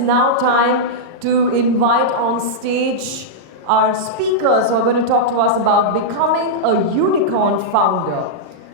Now time to invite on stage our speakers who are going to talk to us about becoming a unicorn founder.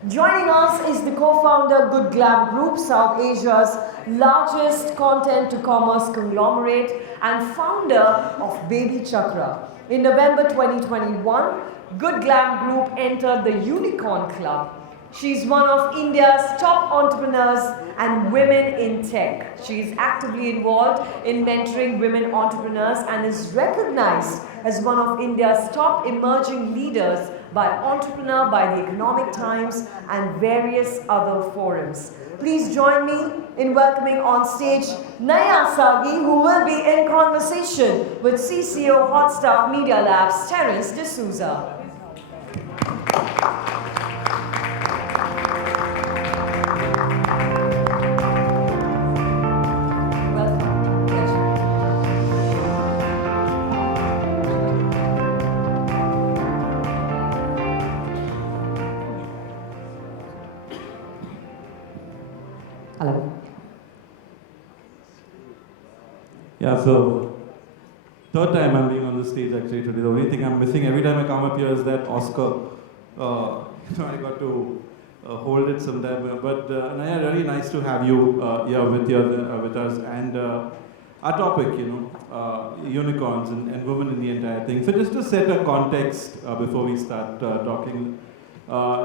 Joining us is the co-founder Good Glamm Group, South Asia's largest content to commerce conglomerate and founder of Baby Chakra. In November 2021, Good Glamm Group entered the Unicorn Club. She's one of India's top entrepreneurs and women in tech. She is actively involved in mentoring women entrepreneurs and is recognized as one of India's top emerging leaders by Entrepreneur, by the Economic Times and various other forums. Please join me in welcoming on stage Naiyya Saggi, who will be in conversation with CCO Hotstuff Medialabs, Terence D'Souza. Hello. Yeah, so third time I'm being on the stage actually today. The only thing I'm missing every time I come up here is that Oscar. I got to hold it sometime. But Naiyya, really nice to have you here with us. And our topic, unicorns and women in the entire thing. So just to set a context before we start talking.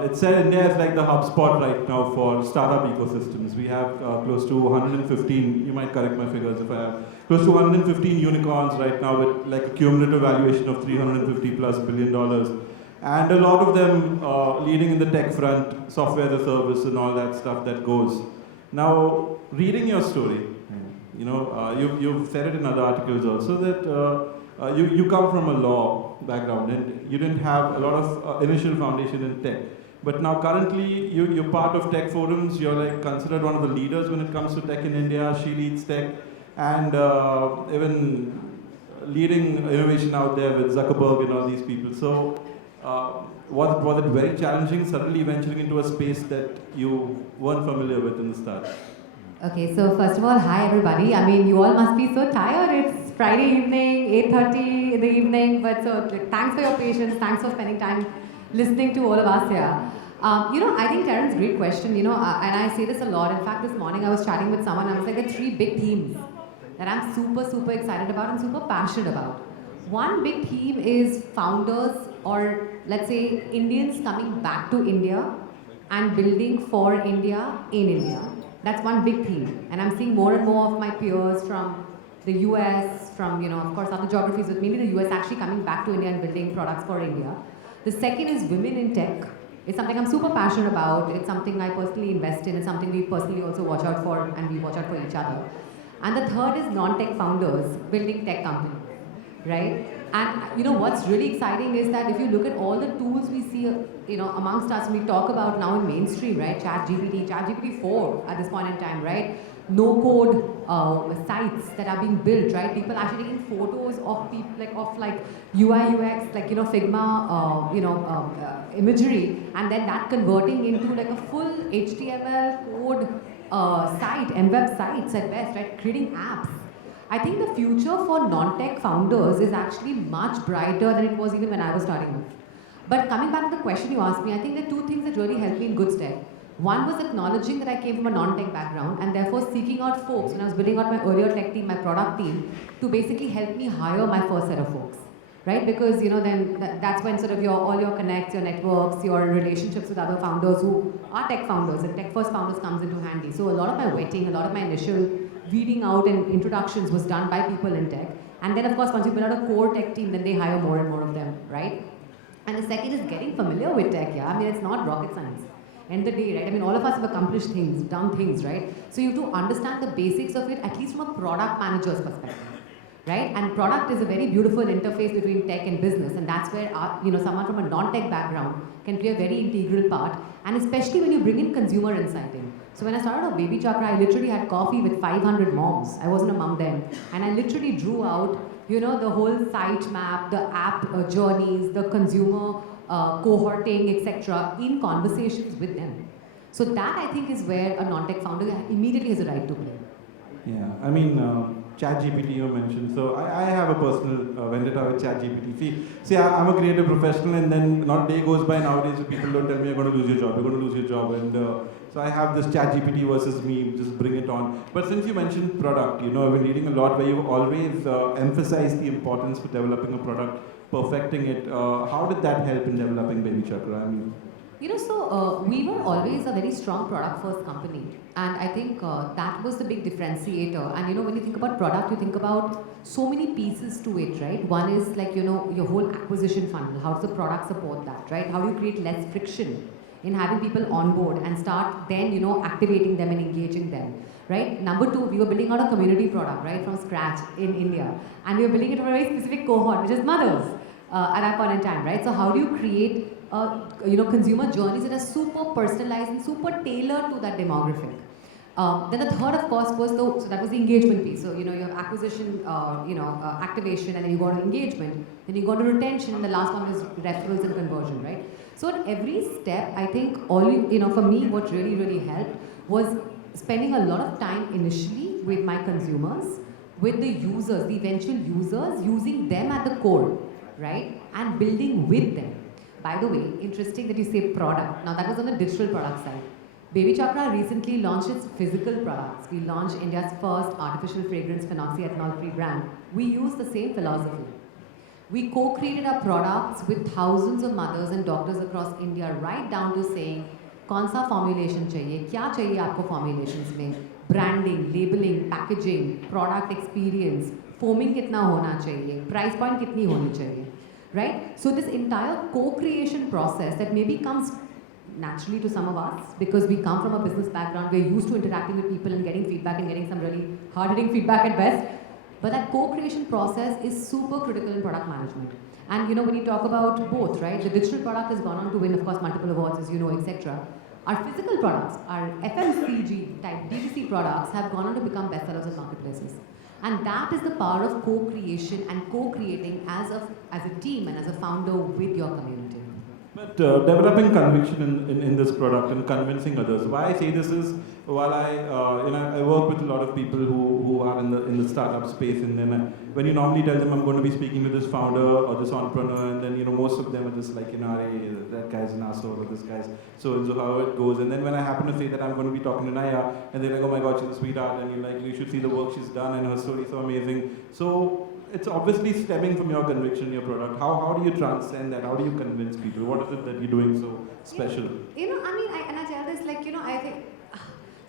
It's said India is like the HubSpot right now for startup ecosystems. We have close to 115, you might correct my figures if I have, close to 115 unicorns right now with like a cumulative valuation of $350+ billion. And a lot of them leading in the tech front, software as a service and all that stuff that goes. Now, reading your story, you've said it in other articles also that you come from a law background and you didn't have a lot of initial foundation in tech. But now currently you're part of tech forums, you're like considered one of the leaders when it comes to tech in India. She leads tech and even leading innovation out there with Zuckerberg and all these people. So was it very challenging suddenly venturing into a space that you weren't familiar with in the start? Okay, so first of all, hi everybody. I mean, you all must be so tired. It's Friday evening, 8:30 in the evening. But so thanks for your patience. Thanks for spending time listening to all of us here. I think Terence, great question. And I say this a lot. In fact, this morning I was chatting with someone. I was like, there are three big themes that I'm super, super excited about and super passionate about. One big theme is founders, or let's say Indians coming back to India and building for India in India. That's one big theme. And I'm seeing more and more of my peers from the US, from, of course, other geographies, but mainly the US actually coming back to India and building products for India. The second is women in tech. It's something I'm super passionate about. It's something I personally invest in. It's something we personally also watch out for, and we watch out for each other. And the third is non-tech founders building tech companies, right? And what's really exciting is that if you look at all the tools we see, amongst us, we talk about now in mainstream, right? ChatGPT 4 at this point in time, right? No-code sites that are being built, right? People actually taking photos of people, of UI UX, Figma, imagery, and then that converting into like a full HTML code site, MWeb sites at best, right? Creating apps. I think the future for non-tech founders is actually much brighter than it was even when I was starting off. But coming back to the question you asked me, I think there are two things that really helped me in good stead. One was acknowledging that I came from a non-tech background and therefore seeking out folks when I was building out my earlier tech team, my product team, to basically help me hire my first set of folks. Right? Because then that's when sort of all your connects, your networks, your relationships with other founders who are tech founders and tech first founders comes into handy. So a lot of my vetting, a lot of my initial weeding out and introductions was done by people in tech. And then of course once you build out a core tech team, then they hire more and more of them, right? And the second is getting familiar with tech, yeah? I mean, it's not rocket science. End of the day, right? I mean, all of us have accomplished things, done things, right? So you have to understand the basics of it, at least from a product manager's perspective. Right? And product is a very beautiful interface between tech and business, and that's where someone from a non-tech background can play a very integral part, and especially when you bring in consumer insight in. So when I started off Baby Chakra, I literally had coffee with 500 moms. I wasn't a mom then, and I literally drew out the whole site map, the app journeys, the consumer cohorting, etc. in conversations with them. So that I think is where a non-tech founder immediately has a right to play. Yeah, I mean. ChatGPT you mentioned. So I have a personal vendetta with ChatGPT. See, I'm a creative professional, and then not a day goes by nowadays where people don't tell me you're going to lose your job, you're going to lose your job. And so I have this ChatGPT versus me, just bring it on. But since you mentioned product, you know, I've been reading a lot where you've always emphasized the importance of developing a product, perfecting it. How did that help in developing Baby Chakra? I mean, You know, so we were always a very strong product first company, and I think that was the big differentiator. And you know, when you think about product, you think about so many pieces to it, right? One is like, you know, your whole acquisition funnel. How does the product support that, right? How do you create less friction in having people on board and start then, you know, activating them and engaging them, right? Number two, we were building out a community product, right, from scratch in India, and we were building it for a very specific cohort, which is mothers at that point in time, right? So how do you create you know, consumer journeys that are super personalized and super tailored to that demographic? Then the third, of course, was so that was the engagement piece. So you know, you have acquisition, you know, activation, and then you go to engagement, then you go to retention, and the last one is referrals and conversion, right? So at every step, I think you know, for me, what really helped was spending a lot of time initially with my consumers, with the users, the eventual users, using them at the core, right, and building with them. By the way, interesting that you say product. Now that was on the digital product side. Baby Chakra recently launched its physical products. We launched India's first artificial fragrance phenoxyethanol-free brand. We use the same philosophy. We co-created our products with thousands of mothers and doctors across India, right down to saying, कौन सा formulation चाहिए, क्या चाहिए आपको formulations में, branding, labeling, packaging, product experience, foaming कितना होना चाहिए, price point कितनी होनी चाहिए. Right? So this entire co-creation process that maybe comes naturally to some of us because we come from a business background, we're used to interacting with people and getting feedback and getting some really hard-hitting feedback at best. But that co-creation process is super critical in product management. And you know, when you talk about both, right, the digital product has gone on to win, of course, multiple awards, as you know, etc. Our physical products, our FMCG type DTC products have gone on to become bestsellers in marketplaces. And that is the power of co-creation and co-creating as a team and as a founder with your community. But developing conviction in this product and convincing others. Why I say this is while I work with a lot of people who are in the startup space, and then when you normally tell them I'm going to be speaking to this founder or this entrepreneur, and then you know most of them are just like, you know, hey, that guy's an asshole or this guy's so and so, how it goes. And then when I happen to say that I'm going to be talking to Naiyya, and they're like, oh my god, she's a sweetheart, and you're like, you should see the work she's done and her story is so amazing. So it's obviously stemming from your conviction in your product. How do you transcend that? How do you convince people? What is it that you're doing so special? You know, I mean, I tell this like, you know, I think,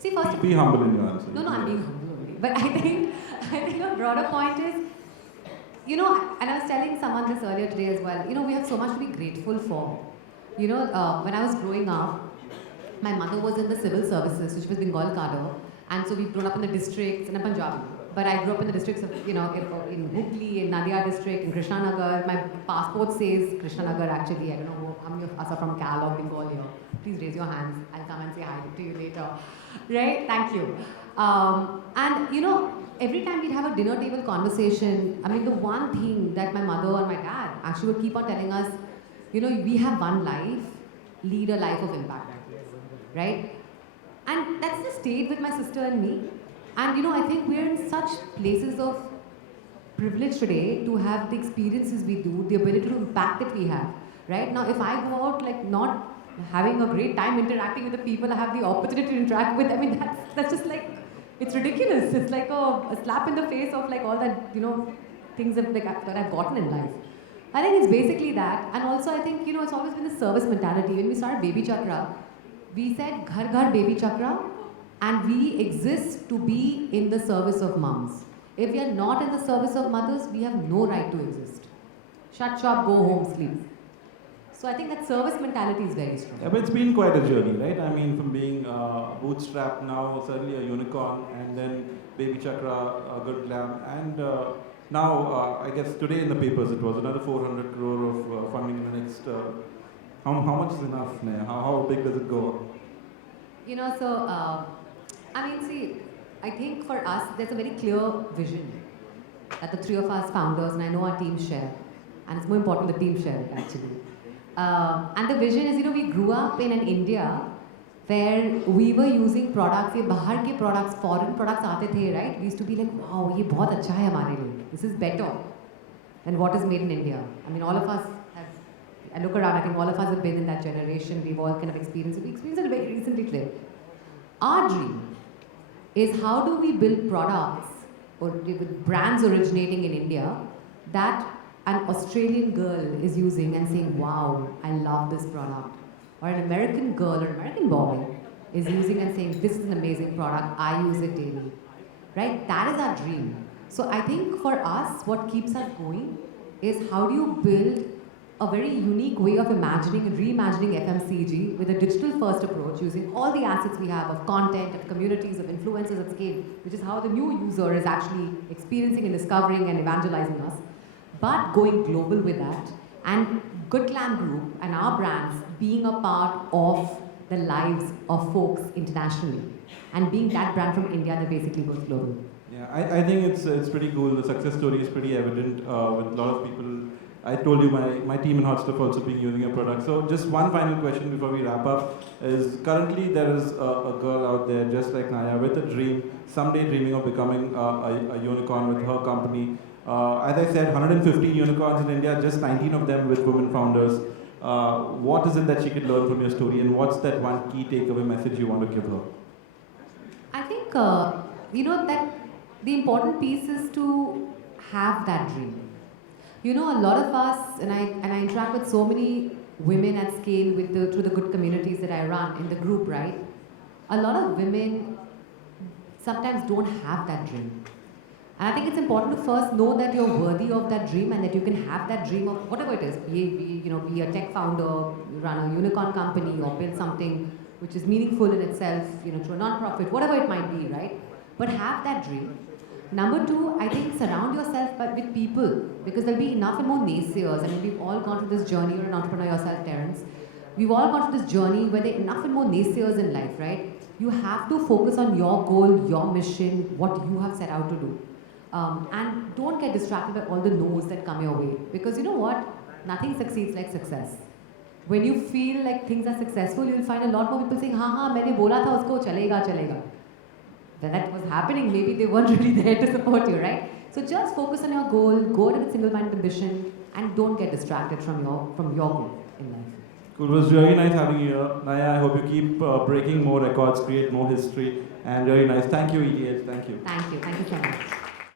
see, first of all, be humble in your answer. No, I'm being humble only. But I think a broader point is, you know, and I was telling someone this earlier today as well, you know, we have so much to be grateful for. You know, when I was growing up, my mother was in the civil services, which was Bengal cadre, and so we've grown up in the districts in Punjab. But I grew up in the districts of, you know, in Hooghly, in Naiyya district, in Krishnanagar. My passport says Krishnanagar actually. I don't know how many of us are from Cal or Bengal here. Please raise your hands. I'll come and say hi to you later. Right? Thank you. And, you know, every time we'd have a dinner table conversation, I mean, the one thing that my mother or my dad actually would keep on telling us, you know, we have one life, lead a life of impact. Right? And that's just stayed with my sister and me. And you know, I think we're in such places of privilege today to have the experiences we do, the ability to impact that we have, right? Now, if I go out like not having a great time interacting with the people I have the opportunity to interact with, I mean, that's just like, it's ridiculous. It's like a slap in the face of like all that, you know, things that I've gotten in life. I think it's basically that. And also, I think, you know, it's always been the service mentality. When we started Baby Chakra, we said, Ghar Ghar Baby Chakra. And we exist to be in the service of moms. If we are not in the service of mothers, we have no right to exist. Shut shop, go home, sleep. So I think that service mentality is very strong. Yeah, but it's been quite a journey, right? I mean, from being bootstrapped now, certainly a unicorn, and then Baby Chakra, a good Glamm, and now, I guess today in the papers it was another 400 crore of funding in the next. How much is enough, Naiyya? How big does it go? You know, so. I mean, see, I think for us, there's a very clear vision that the three of us founders, and I know our team share, and it's more important the team share it actually. And the vision is, you know, we grew up in an India where we were using products, ये बाहर के products, foreign products आते थे, right? We used to be like, wow, ये बहुत अच्छा है हमारे लिए. This is better than what is made in India. I mean, all of us have, I look around, I think all of us have been in that generation. We've all kind of experienced it. We experienced it very recently today. Our dream is how do we build products or with brands originating in India that an Australian girl is using and saying, wow, I love this product. Or an American girl or an American boy is using and saying, this is an amazing product, I use it daily. Right? That is our dream. So I think for us, what keeps us going is how do you build a very unique way of imagining and reimagining FMCG with a digital first approach using all the assets we have of content, of communities, of influencers at scale, which is how the new user is actually experiencing and discovering and evangelizing us, but going global with that, and Glamm Group and our brands being a part of the lives of folks internationally and being that brand from India that basically goes global. Yeah, I think it's pretty cool. The success story is pretty evident with a lot of people. I told you my team in Hotstuff also been using your product. So just one final question before we wrap up is currently there is a girl out there just like Naiyya with a dream, someday dreaming of becoming a unicorn with her company. As I said, 115 unicorns in India, just 19 of them with women founders. What is it that she could learn from your story, and what's that one key takeaway message you want to give her? I think, that the important piece is to have that dream. A lot of us, and I interact with so many women at scale through the good communities that I run in the group, right? A lot of women sometimes don't have that dream. And I think it's important to first know that you're worthy of that dream and that you can have that dream of whatever it is. Be a tech founder, run a unicorn company, or build something which is meaningful in itself, through a non-profit, whatever it might be, right? But have that dream. Number two, I think surround yourself with people, because there'll be enough and more naysayers. I mean, we've all gone through this journey. You're an entrepreneur yourself, Terence. We've all gone through this journey where there are enough and more naysayers in life, right? You have to focus on your goal, your mission, what you have set out to do. And don't get distracted by all the no's that come your way. Because you know what? Nothing succeeds like success. When you feel like things are successful, you'll find a lot more people saying, हाँ, मैंने बोला था उसको चलेगा. When that was happening, maybe they weren't really there to support you, right? So just focus on your goal, go with a single-minded ambition, and don't get distracted from your goal in life. Cool. It was really nice having you here. Naiyya, I hope you keep breaking more records, create more history, and really nice. Thank you, EDH. Thank you. Thank you so much.